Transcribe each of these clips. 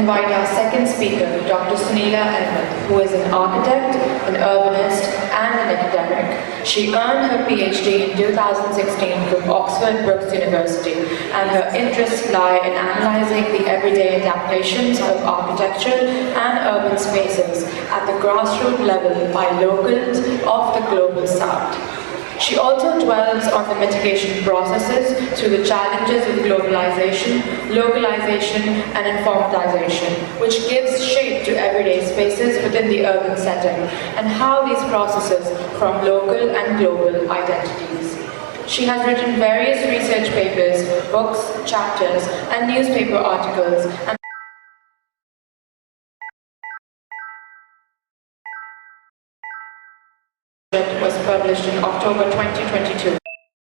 invite our second speaker, Dr. Suneela Ahmed, who is an architect, an urbanist, and an academic. She earned her PhD in 2016 from Oxford Brookes University, and her interests lie in analyzing the everyday adaptations of architecture and urban spaces at the grassroots level by locals of the global south. She also dwells on the mitigation processes through the challenges of globalization, localization, and informatization, which gives shape to everyday spaces within the urban setting, and how these processes form local and global identities. She has written various research papers, books, chapters, and newspaper articles, and was published in October 2022.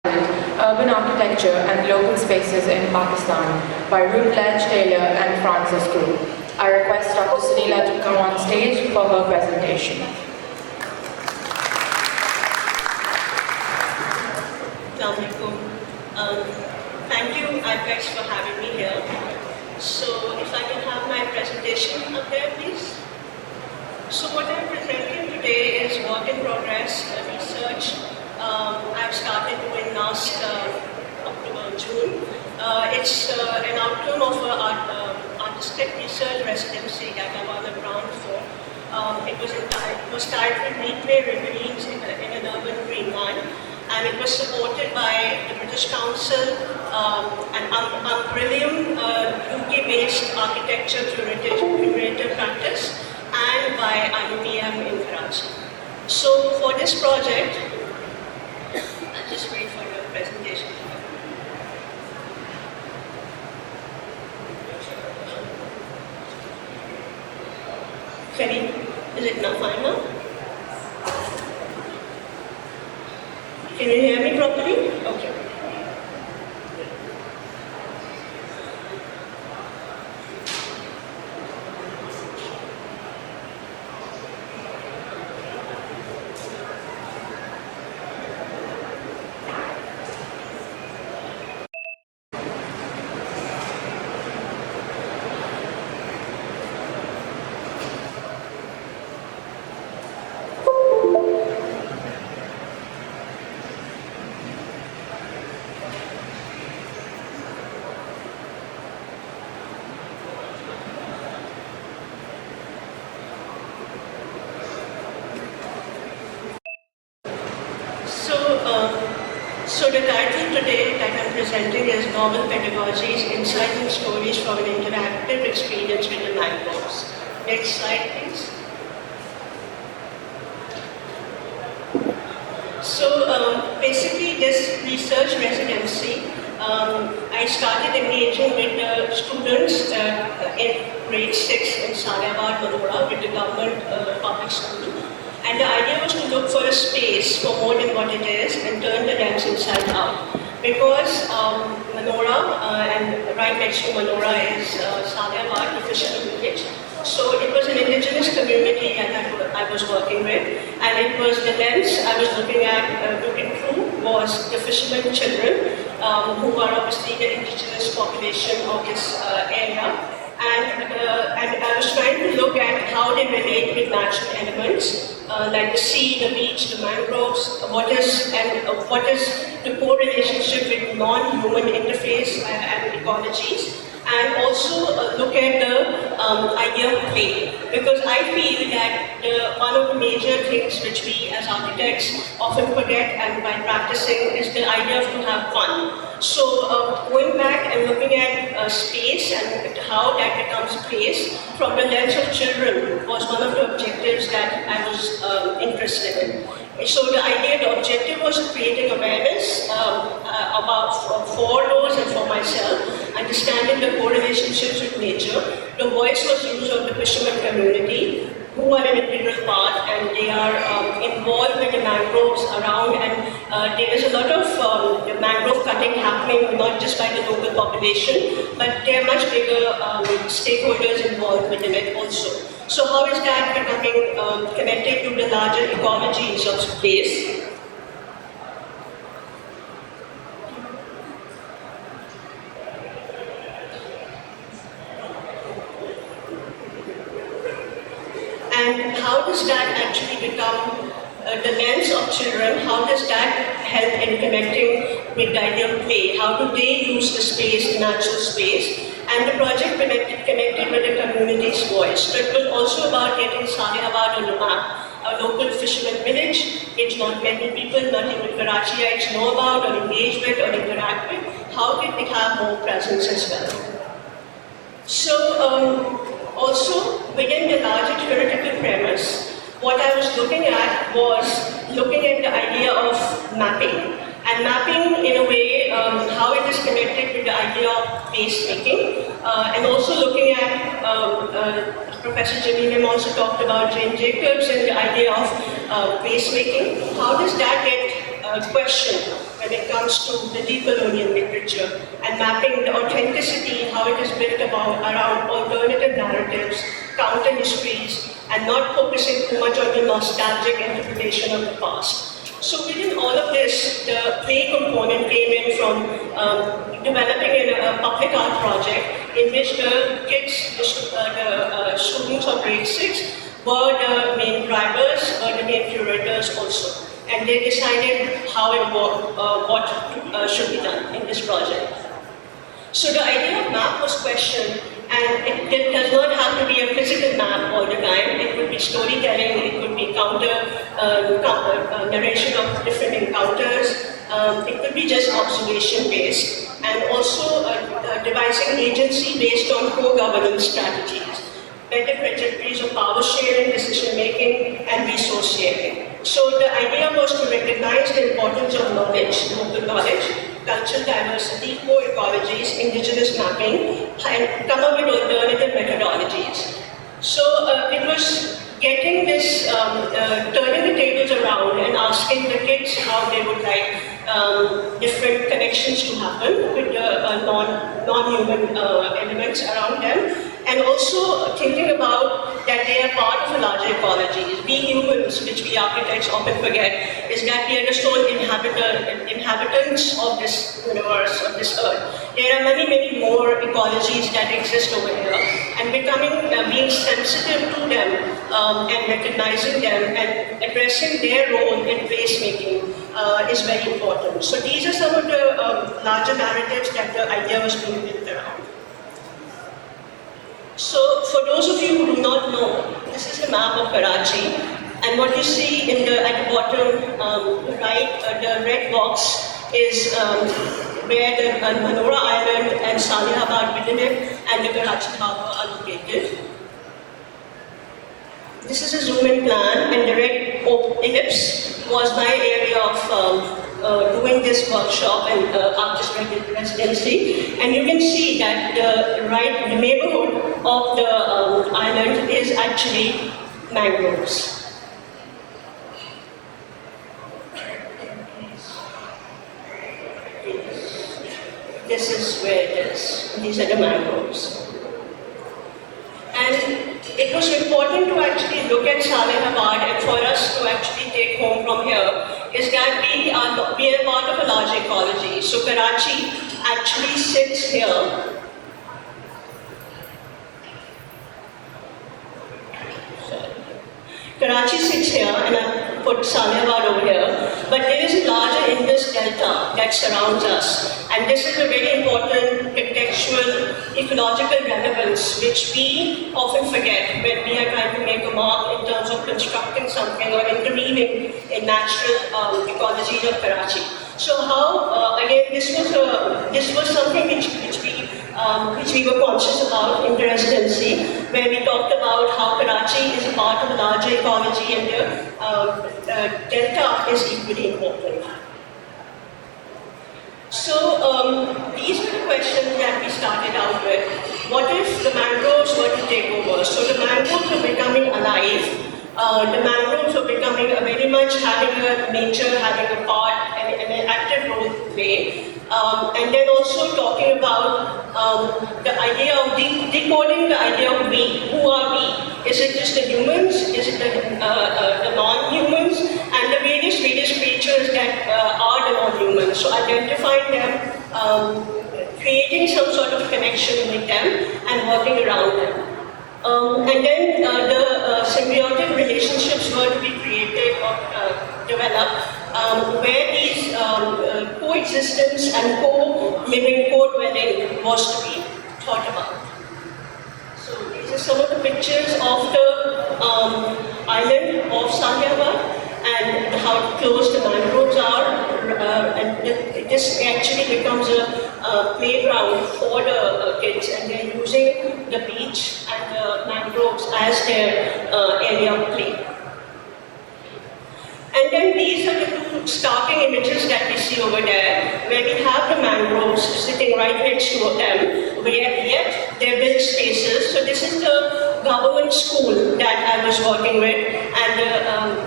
Urban Architecture and Local Spaces in Pakistan by Routledge, Taylor and Francis Group. I request Dr. Suneela to come on stage for her presentation. Thank you, IAPEX, for having me here. So, if I can have my presentation up there, please. So, what I'm presenting today is work in progress research. I've started doing last June. It's an outcome of an artistic research residency that I won a grant for. It was titled Replay Ravines in an Urban Greenland, and it was supported by the British Council, an Umbrellium UK-based architecture curator practice, and by IAPEX in Karachi. So for this project, I'll just wait for your presentation. Is it now fine now? Can you hear me properly? Okay. So the title today that I'm presenting is Novel Pedagogies, Insights and Stories from an Interactive Experience with the Mangroves. Next slide, please. So basically this research residency, I started engaging with the students in grade 6 in Sadiabad, Manora, with the government public school. And the idea was to look for a space for more than what it is and turn the dance inside out. Because Manora, and right next to Manora is Sadiabad, the fisherman village. So it was an indigenous community that I was working with. And it was the lens I was looking through was the fishermen children, who are obviously the indigenous population of this area. And I was trying to look at how they relate with natural elements, like the sea, the beach, the mangroves, what is the core relationship with non-human interface and ecologies, and also look at the idea of play. Because I feel that one of the major things which we as architects often forget, and by practicing, is the idea of to have fun. So going back and looking at space and how that becomes place from the lens of children was one of the objectives that I was interested in. So the objective was creating awareness for those and for myself, understanding the correlationships with nature. The voice was used of the fishermen community, who are an integral part, and they are involved with the mangroves around, and there is a lot of mangrove cutting happening not just by the local population, but there are much bigger stakeholders involved within it also. So how is that becoming connected to the larger ecologies of space? And how does that actually become the lens of children? How does that help in connecting with the idea of play? How do they use the space, the natural space? And the project connected with the community's voice. So it was also about getting Salehabad on the map, a local fisherman village, which not many people, not even Karachiites know about or engage with or interact with. How can it have more presence as well? So also within the larger theoretical premise, what I was looking at was looking at the idea of mapping. And mapping, in a way, how it is connected with the idea of base making, and also looking at Professor Jamil also talked about Jane Jacobs and the idea of base making. How does that get questioned when it comes to the decolonial literature and mapping the authenticity, how it is built around alternative narratives, counter histories, and not focusing too much on the nostalgic interpretation of the past. So within all of this, the play component came in from developing a public art project in which the kids, the students of grade 6 were the main drivers, were the main curators also. And they decided how and what should be done in this project. So the idea of map was questioned, and it does not have to be a physical map all the time. It could be storytelling, it could be narration of different encounters, it could be just observation-based, and also devising agency based on co-governance strategies, better trajectories of power sharing, decision-making, and resource sharing. So the idea was to recognize the importance of knowledge, local knowledge, cultural diversity, co-ecologies, indigenous mapping, and come up with alternative methodologies. So it was getting this, turning the tables around and asking the kids how they would like different connections to happen with the non-human elements around them, and also thinking about that they are part of a larger ecology. We humans, which we architects often forget, is that we are the sole inhabitants of this universe, of this earth. There are many, many more ecologies that exist over here, and being sensitive to them and recognizing them and addressing their role in placemaking is very important. So these are some of the larger narratives that the idea was being built around. So for those of you who do not know, this is the map of Karachi, and what you see at the bottom right, the red box is where the Manora Island and Salehabad within it and the Karachi Harbour are located. This is a zoom-in plan, and the red ellipse was my area of doing this workshop and artist residency. And you can see that the neighborhood of the island is actually mangroves. This is where it is. These are the mangroves. And it was important to actually look at Salehabad, and for us to actually take home from here is that we are part of a large ecology. So Karachi actually sits here. Karachi sits here, and I put Salehabad over here, but there is a larger Indus Delta that surrounds us, and this is a very important contextual ecological relevance which we often forget when we are trying to make a mark in terms of constructing something or intervening in natural ecologies of Karachi. So how, again, this was something which we were conscious about in the residency, where we talked about how Karachi is a part of a larger ecology and the delta is equally important. So these were the questions that we started out with. What if the mangroves were to take over? So the mangroves are becoming alive. The mangroves are becoming very much having a nature, having a part, and an active role to play. And then also talking about the idea of decoding the idea of we. Who are we? Is it just the humans? Is it the non-humans? And the various creatures that are the non-humans. So identifying them, creating some sort of connection with them, and working around them. And then the symbiotic develop, where these coexistence and co-living, co-dwelling was to be thought about. So these are some of the pictures of the island of Sandhyabad and how close the mangroves are. And this actually becomes a playground for the kids, and they're using the beach and the mangroves as their area of play. And then these are the two starting images that we see over there, where we have the mangroves sitting right next to them, where yet they're built spaces. So this is the government school that I was working with, and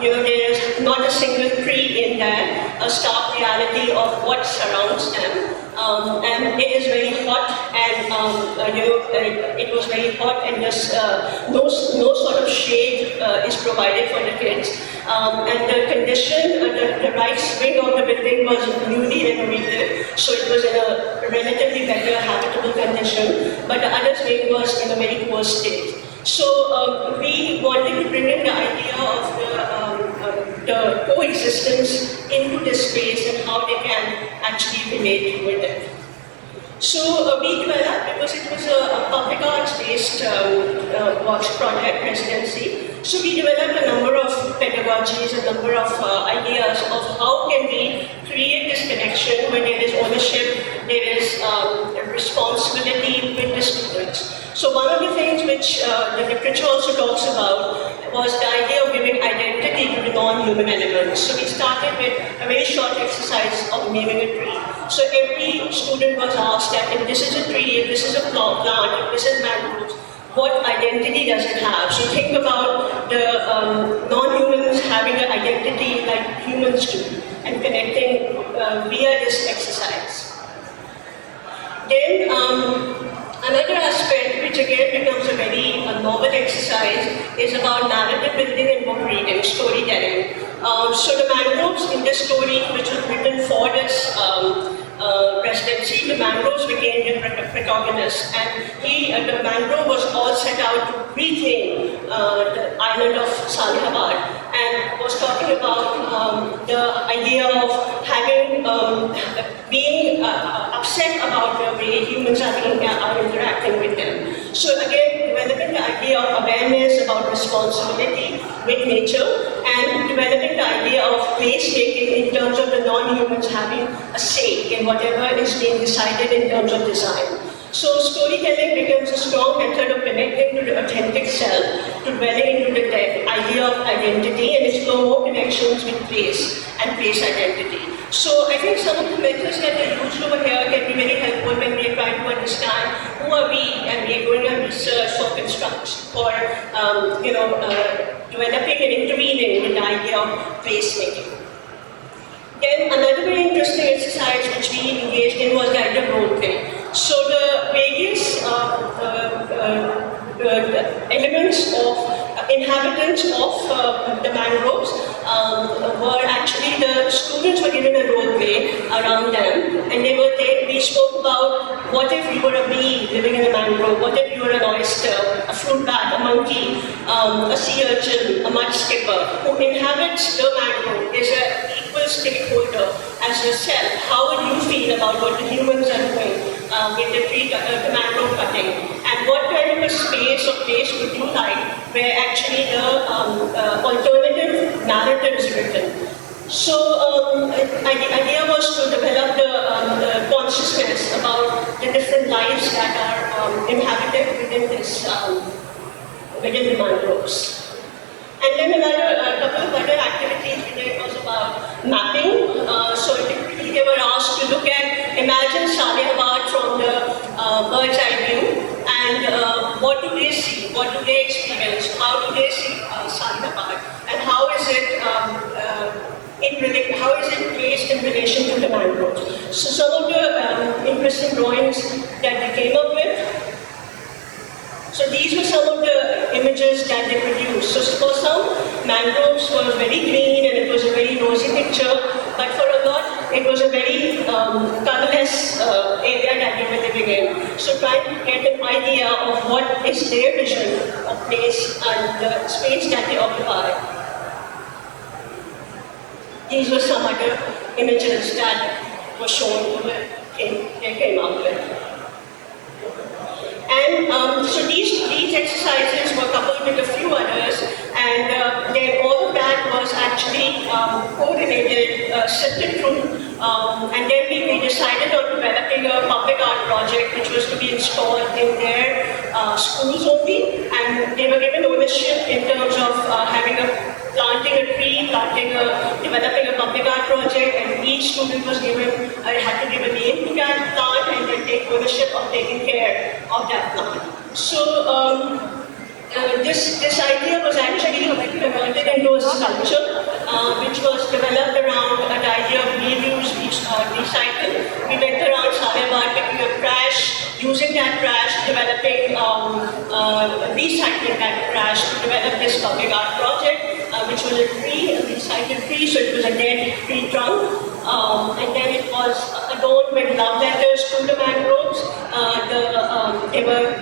there's not a single tree in there, a stark reality of what surrounds them. And it is very hot, and it was very hot, and there's no sort of shade is provided for the kids. And the condition, the right wing of the building was newly renovated, so it was in a relatively better habitable condition, but the other wing was in a very poor state. So we wanted to bring in the idea of the coexistence into this space and how they can actually relate with it. So we developed, because it was a public arts-based workshop project residency, so we developed a number of pedagogies, a number of ideas of how can we create this connection where there is ownership, there is responsibility with the students. So one of the things which the literature also talks about was the idea of giving identity to the non-human elements. So we started with a very short exercise of naming a tree. So every student was asked that if this is a tree, if this is a plant, if this is mangroves, what identity does it have? So think about the non-humans having an identity like humans do and connecting via this exercise. Then another aspect, which again becomes a very novel exercise, is about narrative building and book reading, storytelling. So the mangroves in this story, which was written for this residency, the mangroves became the protagonist, and the mangrove was all set out to reclaim the island of Salihabad, and was talking about the idea of having being upset about the way humans are interacting with them. So again, developing the idea of awareness about responsibility with nature, and developing the idea of placemaking in terms of the non-humans having a say in whatever is being decided in terms of design. So storytelling becomes a strong method of connecting to the authentic self, to dwelling into the idea of identity, and explore more connections with place and place identity. So I think some of the methods that are used over here can be very helpful when we are trying to understand who are we, and we are going on research for construction, for developing and intervening with the idea of placemaking. Then another very interesting exercise which we engaged in was guided role play. So the various elements of inhabitants of the mangroves were actually, the students were given a role play around them, and we spoke about what if you were a bee living in a mangrove, what if you were an oyster, a fruit bat, a monkey, a sea urchin, a mud skipper, who inhabits the mangrove, is an equal stakeholder as yourself. How would you feel about what the humans are doing with the mangrove cutting? And what kind of a space or place would you like where actually the alternative narrative is written? So the idea was to develop the consciousness about the different lives that are inhabited within this, within the mangroves. And then a couple of other activities we did was about mapping. So typically they were asked to look at, imagine Salihabad from the bird's eye view, and what do they see, what do they experience, how do they see Salihabad, and how is it placed in relation to the mangroves. So some of the interesting drawings that they came up with. So these were some of the images that they produced. So for some, mangroves were very green and it was a very rosy picture, but for a lot, it was a very colorless area that they were living in. So trying to get an idea of what is their vision of place and the space that they occupy. these were some other images that were shown, they came up with. And so these exercises were coupled with a few others, and then all of that was actually coordinated, sifted through, and then we decided on developing a public art project which was to be installed in their schools only, and they were given ownership in terms of planting a tree, developing a public art project, and each student was given, had to give a name to that plant and then take ownership of taking care of that plant. So this idea was actually converted into a sculpture, which was developed around an idea of reuse, recycle. We went around Salyabad picking up trash, using that trash, developing, recycling that trash to develop this public art project, which was a tree, a recycled tree, so it was a dead tree trunk. And then it was adorned with love letters to the mangroves. They were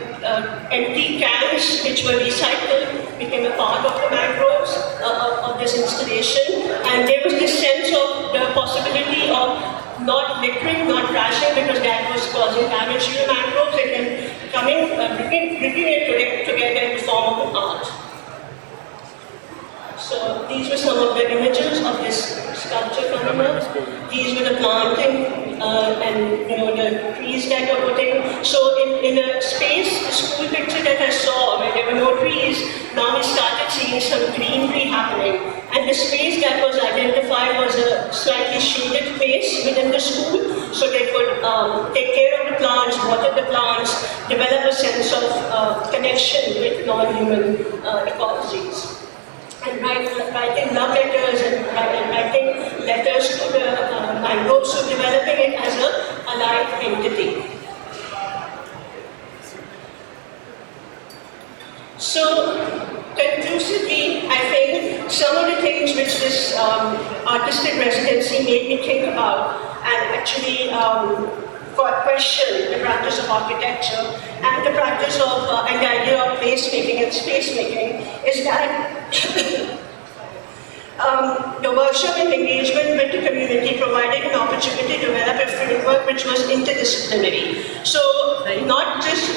empty cans which were recycled, became a part of the mangroves of this installation. And there was this sense of the possibility of not littering, not trashing, because that was causing damage to the mangroves, and then bringing it together in the form of an art. So these were some of the images of this sculpture coming up. These were the planting and the trees that were putting. So in a space, a school picture that I saw where there were no trees, now we started seeing some greenery happening. And the space that was identified was a slightly shaded place within the school, so they could take care of the plants, water the plants, develop a sense of connection with non-human ecologies. And writing love letters and writing letters to the mangroves, so developing it as a alive entity. So, conclusively, I think some of the things which this artistic residency made me think about and actually question the practice of architecture and the practice of and the idea of placemaking and space making is that the workshop and engagement with the community provided an opportunity to develop a framework which was interdisciplinary. So not just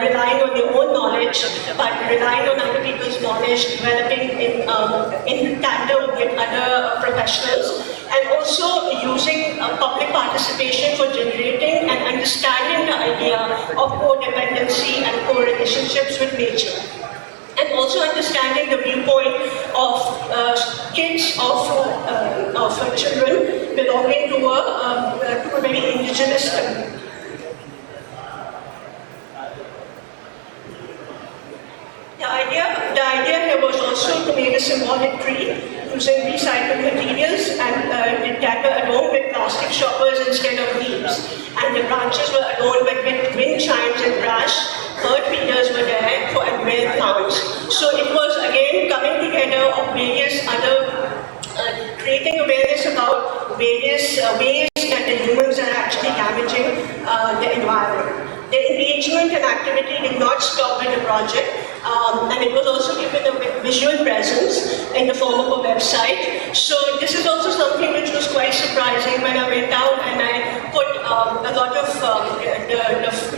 relying on your own knowledge, but relying on other people's knowledge, developing in tandem with other professionals, and also using public participation for generating and understanding the idea of codependency and co-relationships with nature. And also understanding the viewpoint of kids, of children belonging to a very indigenous community. The idea here was also to make a symbolic tree using recycled materials and that were adorned with plastic shoppers instead of leaves. And the branches were adorned with wind chimes and brash. Bird feeders were there and rare plants. So it was again coming together of various other, creating awareness about various ways that the humans are actually damaging the environment. The engagement and activity did not stop with the project, and it was also given a visual presence in the form of a website. So this is also something which was quite surprising when I went out and I put a lot of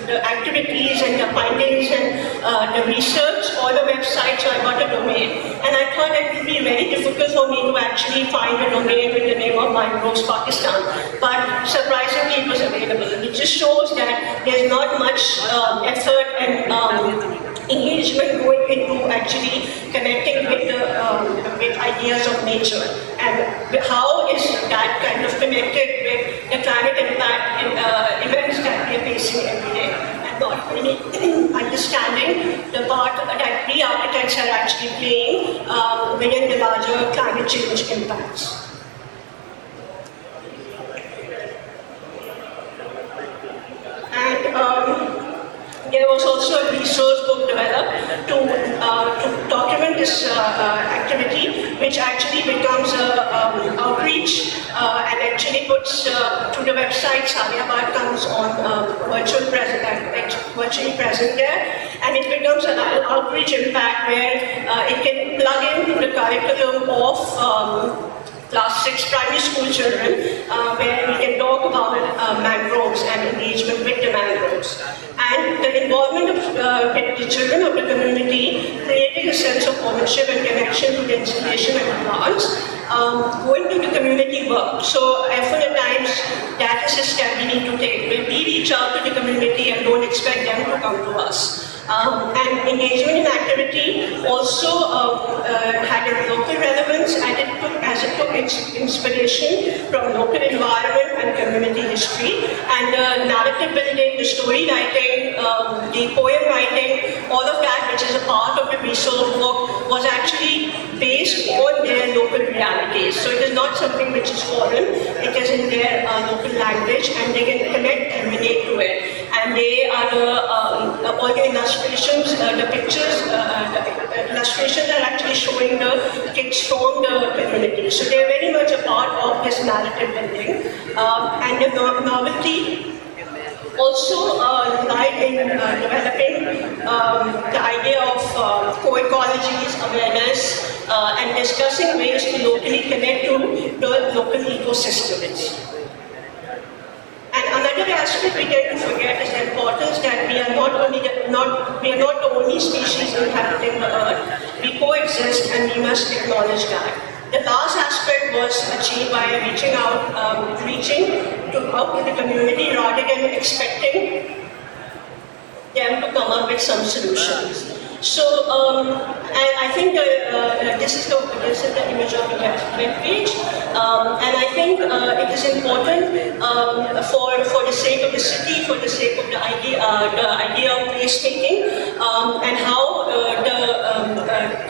the activities and the findings and the research on the website, so I got a domain. And I thought it would be very difficult for me to actually find a domain with the name of Mangroves Pakistan. But surprisingly, it was available. It just shows that there's not much effort and engagement going into actually connecting with ideas of nature, and how is that kind of connected with the climate impact events that we are facing every day, and not really understanding the part that we architects are actually playing within the larger climate change impacts. And there was also a resource book developed to document this activity, which actually becomes an outreach and actually puts to the website. Salyabad comes on virtually present there, and it becomes an outreach impact where it can plug into the curriculum of class 6 primary school children, where we can talk about mangroves and engagement with the mangroves. And the involvement of the children of the community creating a sense of ownership and connection to the installation and the plants, going to the community work. So often at times that is a step we need to take. When we reach out to the community and don't expect them to come to us. And engagement in activity also had a local relevance as it took inspiration from local environment and community history. And narrative building, the story writing, the poem writing, all of that which is a part of the resource book was actually based on their local realities. So it is not something which is foreign, it is in their local language and they can connect and relate to it. And they are all the illustrations, the pictures, the illustrations are actually showing the kids from the community. So they're very much a part of this narrative building. And the novelty also lied in developing the idea of co-ecologies, awareness, and discussing ways to locally connect to the local ecosystems. And another aspect we tend to forget is the importance that we are not the only species inhabiting the earth. We coexist and we must acknowledge that. The last aspect was achieved by reaching out to the community rather than expecting them to come up with some solutions. So, and I think this is the image of the web page, and I think it is important for the sake of the city, for the sake of the idea of placemaking, and how the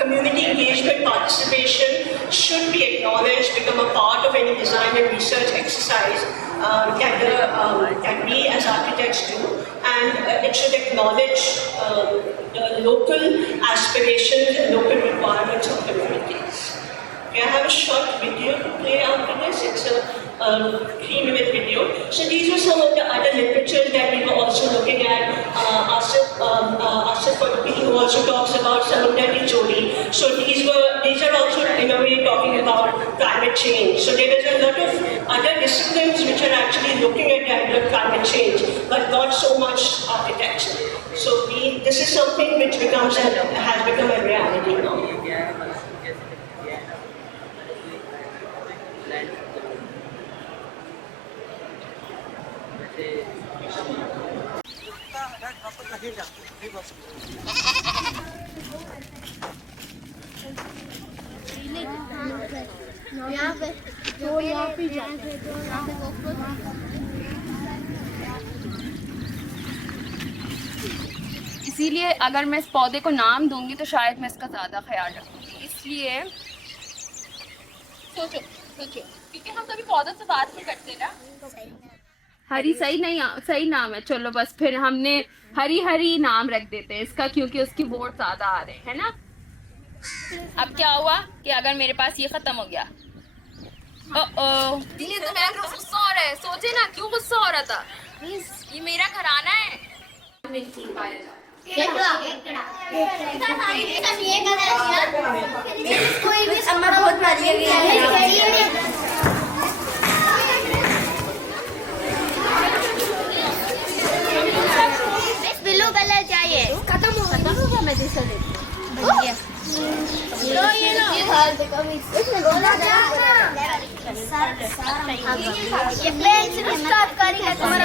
community engagement participation should be acknowledged, become a part of any design and research exercise that we as architects do, and it should acknowledge the local aspirations and local requirements of communities. Okay, I have a short video to play after this. It's a 3-minute video. So these were some of the other literatures that we were also looking at. Asif who also talks about Samudra Jodi. So these are also in a way talking about climate change. So there is a lot of other disciplines which are actually looking at the idea of climate change, but not so much architecture. So this is something which has become a reality now. इसीलिए अगर मैं इस पौधे को नाम दूंगी तो शायद मैं इसका ज़्यादा ख्याल रखूंगी। इसलिए सोचो क्योंकि हम कभी पौधों से बात नहीं करते ना। हरी सही नाम है, चलो बस फिर हमने हरी नाम रख देते हैं इसका, क्योंकि उसकी वोट ज़्यादा आ रहे हैं ना। अब क्या हुआ कि अगर मेरे पास ये ख़त्म हो गया, इसलिए तो मेरा गुस्सा हो रहा है। सोचे ना क्यों गुस्सा हो रहा था, ये मेरा घराना है। ब्लू कलर चाहिए, खत्म होगा मैं दूसरा देती हूँ। ये प्लेन सिर्फ स्टॉप करेगा तुम्हारा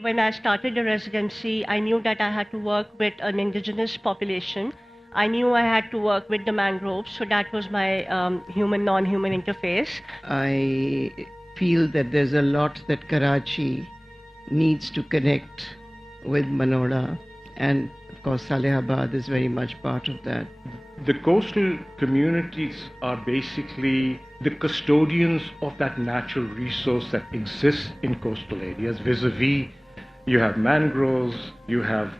When I started the residency, I knew that I had to work with an indigenous population. I knew I had to work with the mangroves, so that was my human-non-human interface. I feel that there's a lot that Karachi needs to connect with Manoda, and of course Salehabad is very much part of that. The coastal communities are basically the custodians of that natural resource that exists in coastal areas. Vis-a-vis, you have mangroves, you have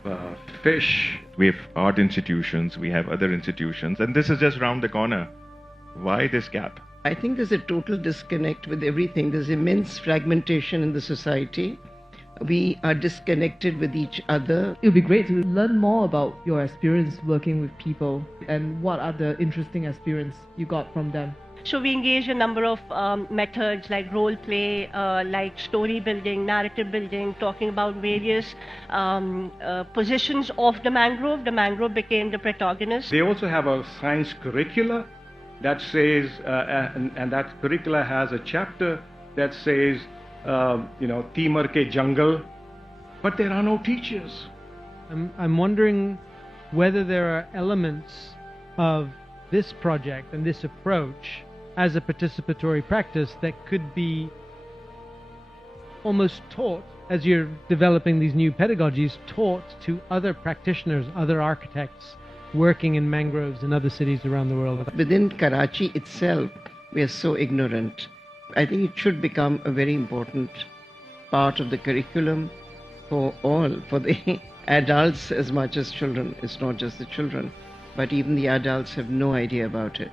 fish. We have art institutions, we have other institutions, and this is just round the corner. Why this gap? I think there's a total disconnect with everything. There's immense fragmentation in the society. We are disconnected with each other. It would be great to learn more about your experience working with people and what are the interesting experience you got from them. So we engage a number of methods like role play, like story building, narrative building, talking about various positions of the mangrove. The mangrove became the protagonist. They also have a science curricula that says, and that curricula has a chapter that says, Timar ke jungle, but there are no teachers. I'm wondering whether there are elements of this project and this approach as a participatory practice that could be almost taught, as you're developing these new pedagogies, taught to other practitioners, other architects working in mangroves in other cities around the world. Within Karachi itself, we are so ignorant. I think it should become a very important part of the curriculum for all, for the adults as much as children. It's not just the children, but even the adults have no idea about it.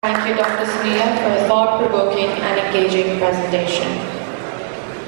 Thank you, Dr. Suneela, for a thought-provoking and engaging presentation.